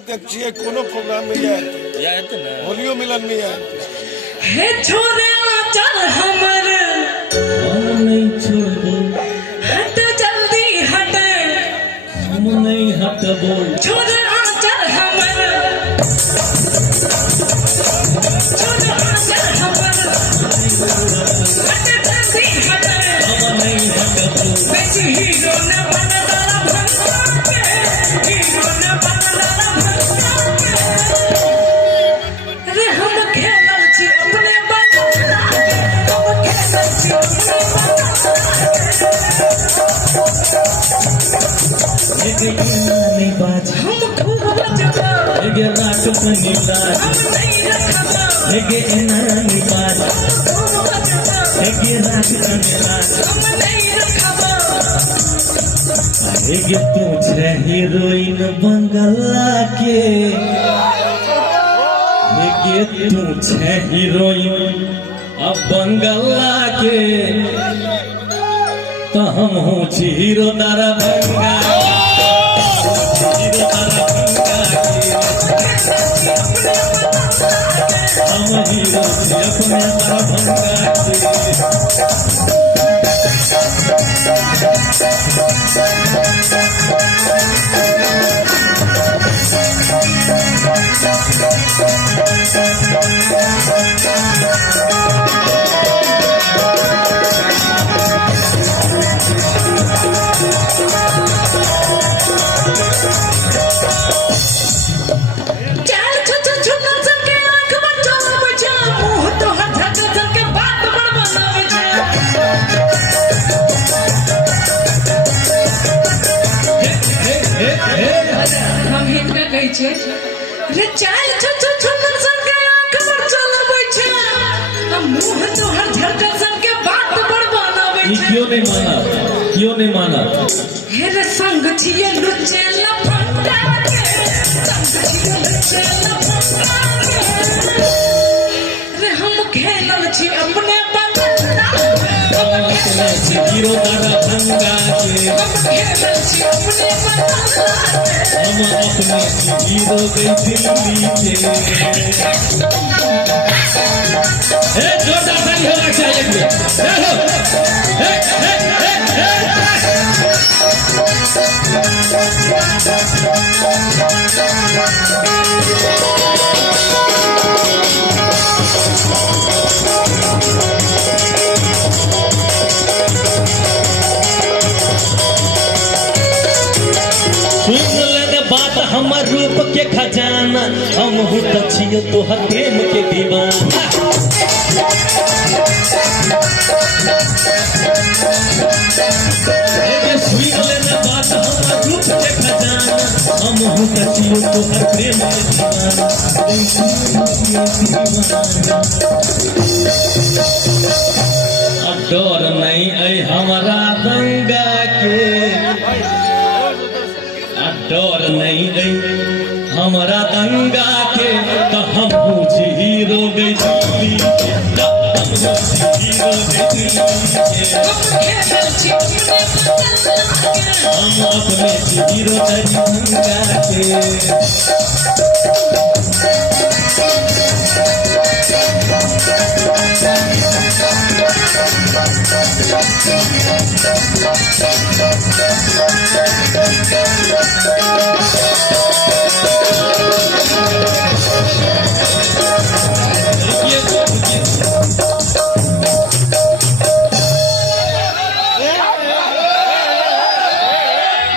देखिए कोनो प्रोग्राम में जाए तो ना होलियो मिलन में आए हे छोरे चल हमर हम नहीं छोड़ दो हट जल्दी हट हम नहीं हटबो छोरे चल हमर छोरे चल हमर हट जल्दी हट हम नहीं हटबो वैसे हीरो ने बनदारा भंगा के हीरो ने बनदारा भंगा के अरे हम खेलल छी अपने बनदारा हम खेलल छी अपने नहीं बाज हम खूब बजबा लगे रात बनी रात हम नहीं रखबा लगे नहीं बाज खूब बजबा लगे रात बनी रात हम नहीं रखबा लगे तू छे हीरोइन बंगला के लगे तू छे हीरोइन अब बंगला के तो हम हो हीरो तारा भंगा हम हीरो अपने तारा रे चाल छुनर सन के आंख पर चलबै छै हम मुंह तोहर झरकन सन के बात बड़ बनाबै छै क्यों नहीं माना हे रे संग छिए लुच्चे लफंगा के संग छिए लुच्चे लफंगा के रे हम खेलल छी अपने बनदा हम अपने हीरो तारा भंगा के हम खेलल छी अपने बनदा हम अपने हीरो गई दिल्ली के जोरदार ताली होना चाहिए बात हमर रूप के खजाना हम हूँ तछियो तोहर प्रेम के दीवाना सुन लेना बात हमर रूप के खजाना हम हूँ तछियो तोहर प्रेम के दीवाना डर नहीं आई हमारा दंगा के डर नहीं गई हमारा दंगा के तो हम हीरो गई दिल्ली के हीरो गई हम अपने हीरो दंगा के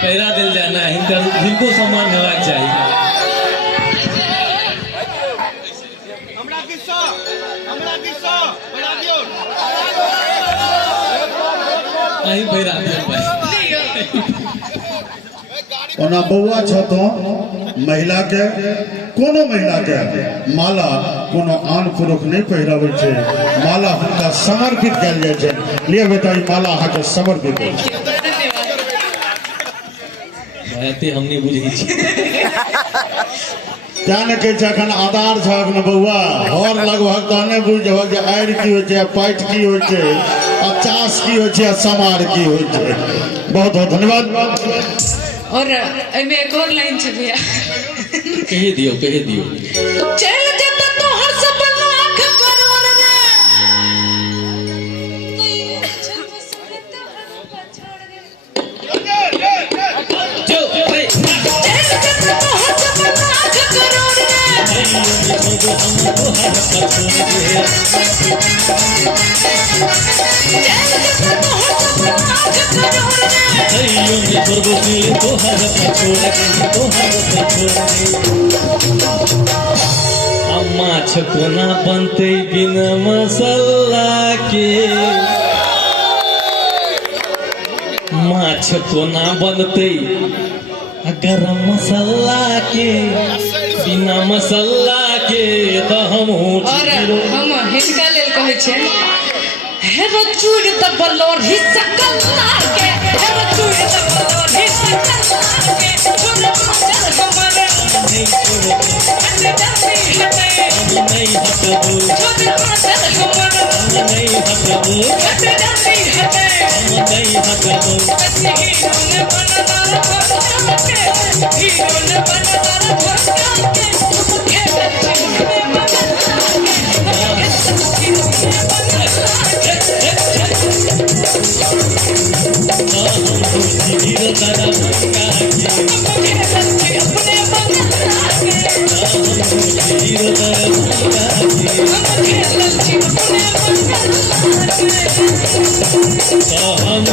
पहला दिल जाना है इनको सम्मान होना चाहिए ओना बउआ छतो महिला के कोनो महिला के माला कोनो आन पुरुष नहीं पहिरावे छे माला हुनका समर्पित कयल जाय छे लिए बेटा ई माला अहाँ के समर्पित है बाते हमने बुझी क्या न कहे छै अखन आधार छ अखन बउआ हर लगभग तहने बुझब जे आयर की होय छै पाइट की होय छै आ चास की होय छै समार की होय छै। बहुत बहुत धन्यवाद। और एक और लाइन भैया कहे दियो चल जता तो हर सब लाख करोड़ रे नहीं चल सके तो हर छोड़ दे जो रे चल जता तो हर सब लाख करोड़ रे माछ कोना बनते बिना मसाला के माछ कोना बनते गरम मसाला के बिना मसाला के तो हम और हम हिनका लेल कहै छै हेरो चूड़ दबलो हिस्सा कल्ला के हेरो चूड़ दबलो हिस्सा कल्ला के छोड़ चल हमारे नहीं हटबो छोड़ चल हमारे नहीं हटबो नहीं हटबो हीरो ने बनदार के हीरो ने बनदार के हम